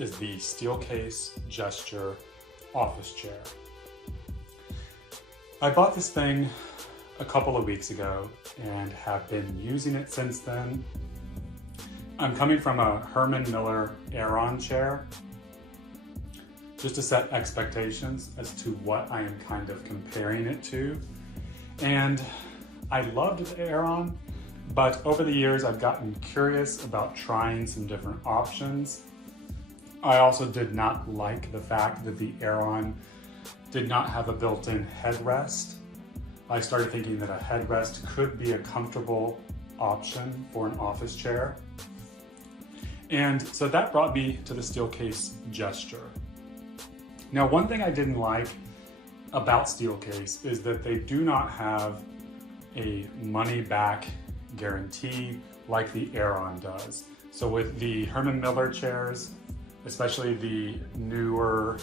is the Steelcase Gesture office chair. I bought this thing a couple of weeks ago and have been using it since then. I'm coming from a Herman Miller Aeron chair, just to set expectations as to what I am kind of comparing it to. And I loved the Aeron, but over the years I've gotten curious about trying some different options. I also did not like the fact that the Aeron did not have a built-in headrest. I started thinking that a headrest could be a comfortable option for an office chair. And so that brought me to the Steelcase Gesture. Now, one thing I didn't like about Steelcase is that they do not have a money-back guarantee like the Aeron does. So with the Herman Miller chairs, especially the newer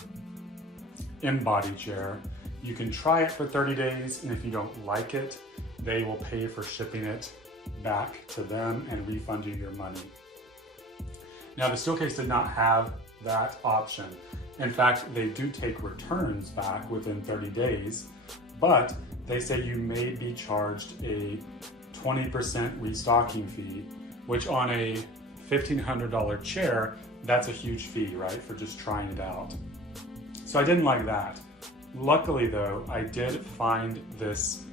in-body chair, you can try it for 30 days, and if you don't like it, they will pay for shipping it back to them and refund you your money. Now, the Steelcase did not have that option. In fact, they do take returns back within 30 days, but they say you may be charged a 20% restocking fee, which on a $1,500 chair, that's a huge fee, right, for just trying it out. So I didn't like that. Luckily though, I did find this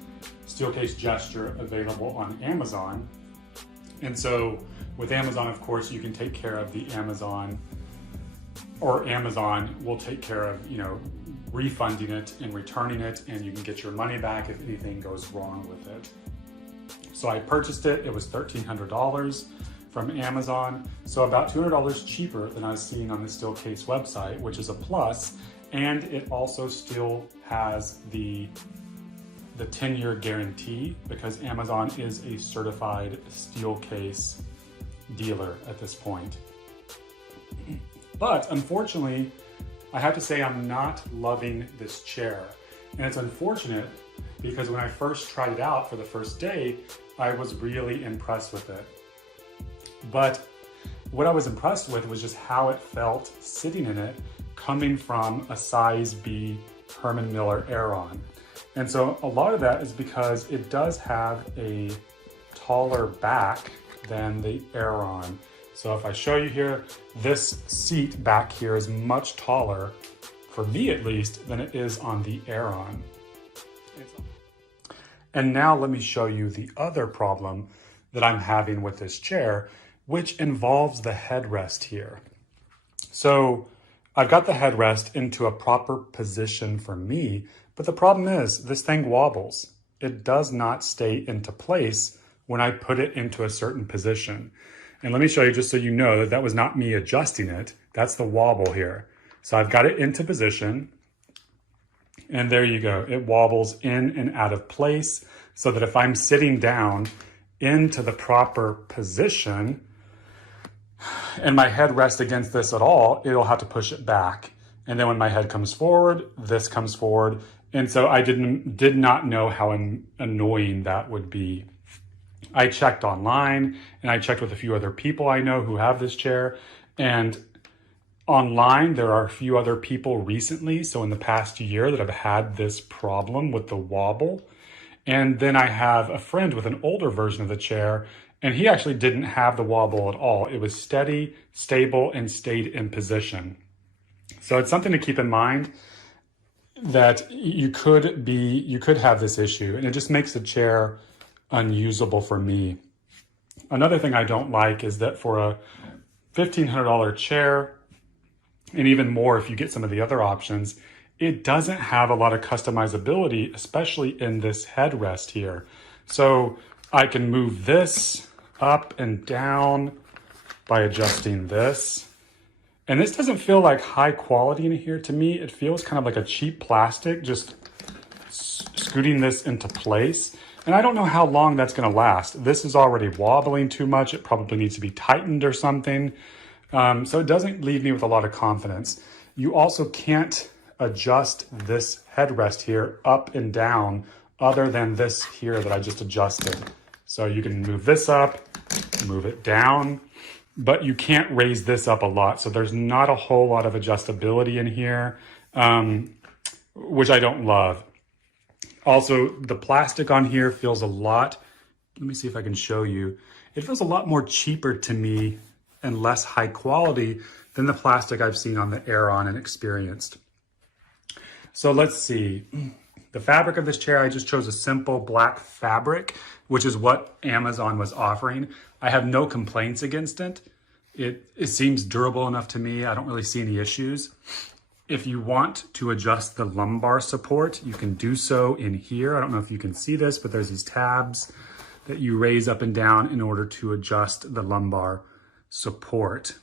Steelcase Gesture available on Amazon. And so with Amazon, of course, you can take care of the Amazon will take care of, refunding it and returning it, and you can get your money back if anything goes wrong with it. So I purchased it. It was $1,300 from Amazon. So about $200 cheaper than I was seeing on the Steelcase website, which is a plus. And it also still has the 10-year guarantee because Amazon is a certified Steelcase dealer at this point. But unfortunately, I have to say I'm not loving this chair. And it's unfortunate because when I first tried it out for the first day, I was really impressed with it. But what I was impressed with was just how it felt sitting in it, coming from a size B Herman Miller Aeron. And so a lot of that is because it does have a taller back than the Aeron. So if I show you here, this seat back here is much taller, for me at least, than it is on the Aeron. And now let me show you the other problem that I'm having with this chair, which involves the headrest here. So I've got the headrest into a proper position for me, but the problem is this thing wobbles. It does not stay into place when I put it into a certain position. And let me show you just so you know that that was not me adjusting it. That's the wobble here. So I've got it into position, and there you go. It wobbles in and out of place so that if I'm sitting down into the proper position and my head rests against this at all, it'll have to push it back. And then when my head comes forward, this comes forward. And so I did not know how annoying that would be. I checked online and I checked with a few other people I know who have this chair, and online there are a few other people recently, so in the past year, that have had this problem with the wobble. And then I have a friend with an older version of the chair, and he actually didn't have the wobble at all. It was steady, stable, and stayed in position. So it's something to keep in mind that you could have this issue, and it just makes the chair unusable for me. Another thing I don't like is that for a $1,500 chair, and even more if you get some of the other options, it doesn't have a lot of customizability, especially in this headrest here. So I can move this up and down by adjusting this. And this doesn't feel like high quality in here to me. It feels kind of like a cheap plastic, just scooting this into place. And I don't know how long that's gonna last. This is already wobbling too much. It probably needs to be tightened or something. So it doesn't leave me with a lot of confidence. You also can't adjust this headrest here up and down other than this here that I just adjusted. So you can move this up, move it down, but you can't raise this up a lot. So there's not a whole lot of adjustability in here, which I don't love. Also, the plastic on here feels a lot, let me see if I can show you. It feels a lot more cheaper to me and less high quality than the plastic I've seen on the Aeron and experienced. So let's see. The fabric of this chair, I just chose a simple black fabric, which is what Amazon was offering. I have no complaints against it. It seems durable enough to me. I don't really see any issues. If you want to adjust the lumbar support, you can do so in here. I don't know if you can see this, but there's these tabs that you raise up and down in order to adjust the lumbar support.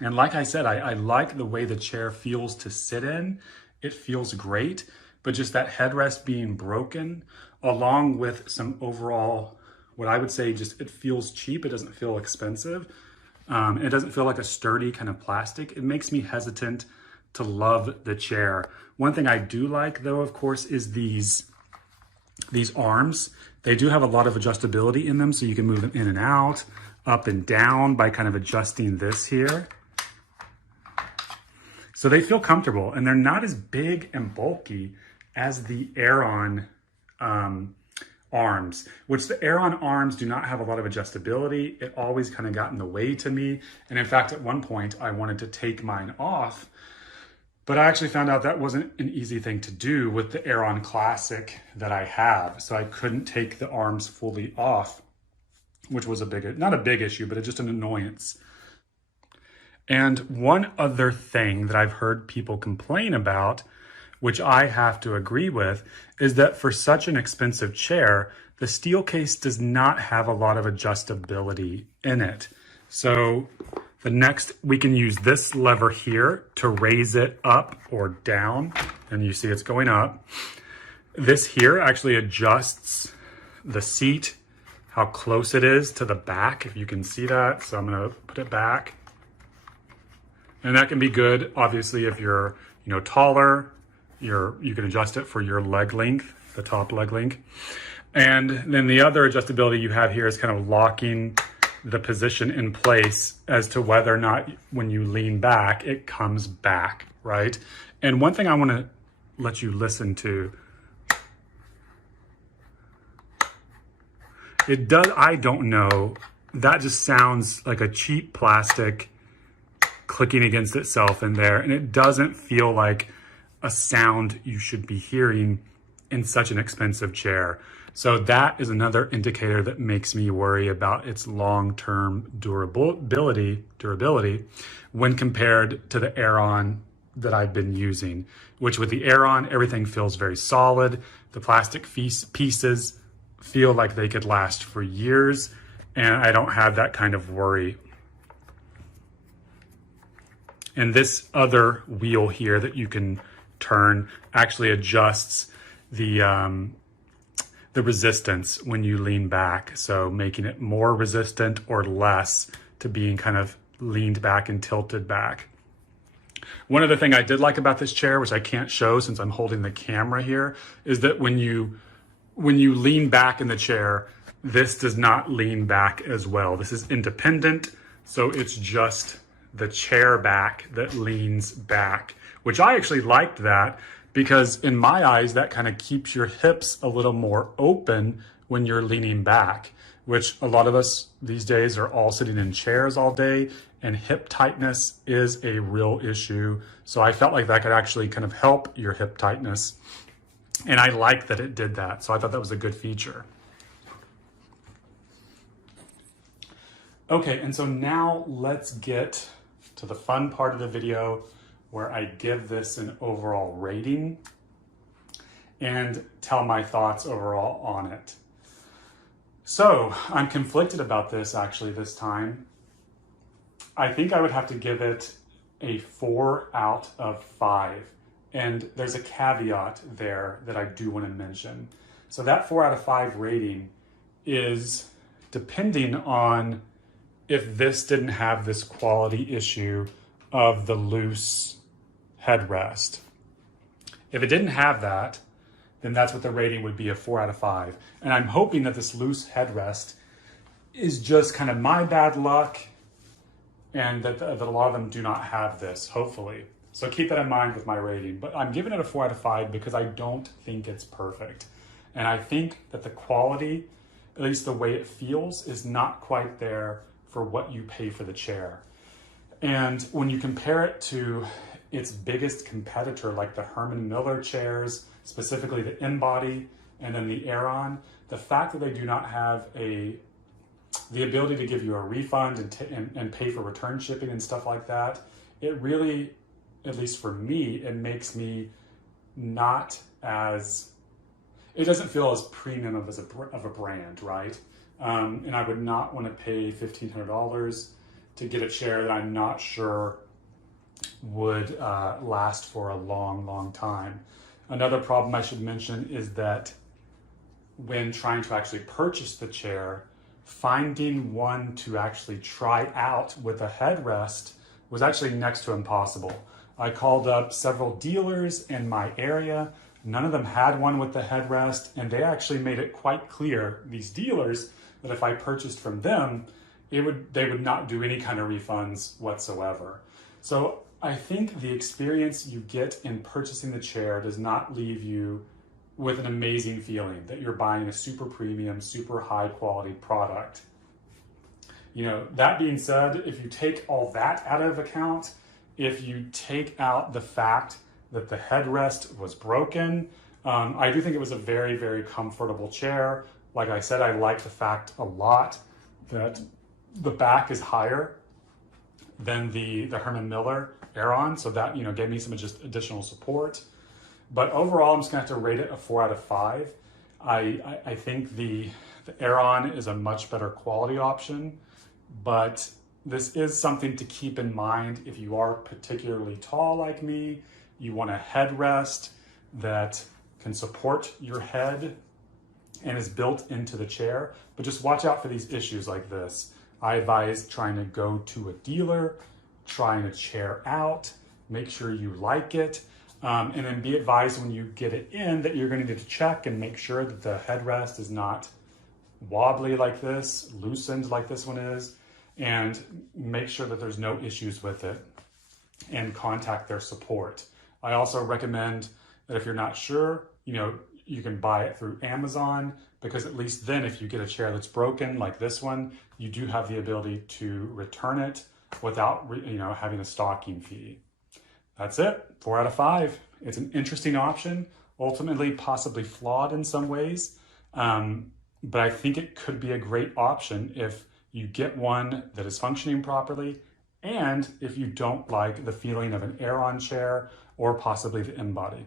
And like I said, I like the way the chair feels to sit in. It feels great, but just that headrest being broken, along with some overall, what I would say, just it feels cheap. It doesn't feel expensive. It doesn't feel like a sturdy kind of plastic. It makes me hesitant to love the chair. One thing I do like though, of course, is these arms. They do have a lot of adjustability in them, so you can move them in and out, up and down by kind of adjusting this here. So they feel comfortable, and they're not as big and bulky as the Aeron arms, which the Aeron arms do not have a lot of adjustability. It always kind of got in the way to me. And in fact, at one point I wanted to take mine off, but I actually found out that wasn't an easy thing to do with the Aeron Classic that I have. So I couldn't take the arms fully off, which was not a big issue, but it's just an annoyance. And one other thing that I've heard people complain about, which I have to agree with, is that for such an expensive chair, the Steelcase does not have a lot of adjustability in it. So we can use this lever here to raise it up or down, and you see it's going up. This here actually adjusts the seat, how close it is to the back, if you can see that. So I'm gonna put it back. And that can be good, obviously, if you're taller, you can adjust it for your leg length, the top leg length. And then the other adjustability you have here is kind of locking the position in place as to whether or not when you lean back, it comes back, right? And one thing I want to let you listen to, I don't know, that just sounds like a cheap plastic clicking against itself in there, and it doesn't feel like a sound you should be hearing in such an expensive chair. So that is another indicator that makes me worry about its long-term durability when compared to the Aeron that I've been using, which with the Aeron, everything feels very solid. The plastic pieces feel like they could last for years, and I don't have that kind of worry. And this other wheel here that you can turn actually adjusts the resistance when you lean back. So making it more resistant or less to being kind of leaned back and tilted back. One other thing I did like about this chair, which I can't show since I'm holding the camera here, is that when you lean back in the chair, this does not lean back as well. This is independent, so it's just the chair back that leans back, which I actually liked that, because in my eyes, that kind of keeps your hips a little more open when you're leaning back, which a lot of us these days are all sitting in chairs all day, and hip tightness is a real issue. So I felt like that could actually kind of help your hip tightness. And I like that it did that. So I thought that was a good feature. Okay, and so now let's get to the fun part of the video where I give this an overall rating and tell my thoughts overall on it. So I'm conflicted about this actually this time. I think I would have to give it a 4 out of 5. And there's a caveat there that I do want to mention. So that 4 out of 5 rating is depending on if this didn't have this quality issue of the loose headrest. If it didn't have that, then that's what the rating would be, a 4 out of 5. And I'm hoping that this loose headrest is just kind of my bad luck, and that a lot of them do not have this, hopefully. So keep that in mind with my rating. But I'm giving it a 4 out of 5 because I don't think it's perfect. And I think that the quality, at least the way it feels, is not quite there for what you pay for the chair. And when you compare it to its biggest competitor, like the Herman Miller chairs, specifically the InBody and then the Aeron, the fact that they do not have the ability to give you a refund and pay for return shipping and stuff like that, it really, at least for me, it makes me not as, it doesn't feel as premium of a brand, right? And I would not want to pay $1,500 to get a chair that I'm not sure would last for a long, long time. Another problem I should mention is that when trying to actually purchase the chair, finding one to actually try out with a headrest was actually next to impossible. I called up several dealers in my area. None of them had one with the headrest, and they actually made it quite clear, these dealers, that if I purchased from them, they would not do any kind of refunds whatsoever. So I think the experience you get in purchasing the chair does not leave you with an amazing feeling that you're buying a super premium, super high quality product. You know, that being said, if you take all that out of account, if you take out the fact that the headrest was broken, I do think it was a very, very comfortable chair. Like I said, I like the fact a lot that the back is higher than the Herman Miller Aeron, so that, you know, gave me some just additional support. But overall, I'm just gonna have to rate it a 4 out of 5. I think the Aeron is a much better quality option, but this is something to keep in mind if you are particularly tall like me, you want a headrest that can support your head and is built into the chair, but just watch out for these issues like this. I advise trying to go to a dealer, trying a chair out, make sure you like it, and then be advised when you get it in that you're going to need to check and make sure that the headrest is not wobbly like this, loosened like this one is, and make sure that there's no issues with it and contact their support. I also recommend that if you're not sure, you know, you can buy it through Amazon, because at least then if you get a chair that's broken like this one, you do have the ability to return it without, you know, having a stocking fee. That's it, 4 out of 5. It's an interesting option, ultimately possibly flawed in some ways, but I think it could be a great option if you get one that is functioning properly, and if you don't like the feeling of an Aeron chair or possibly the InBody.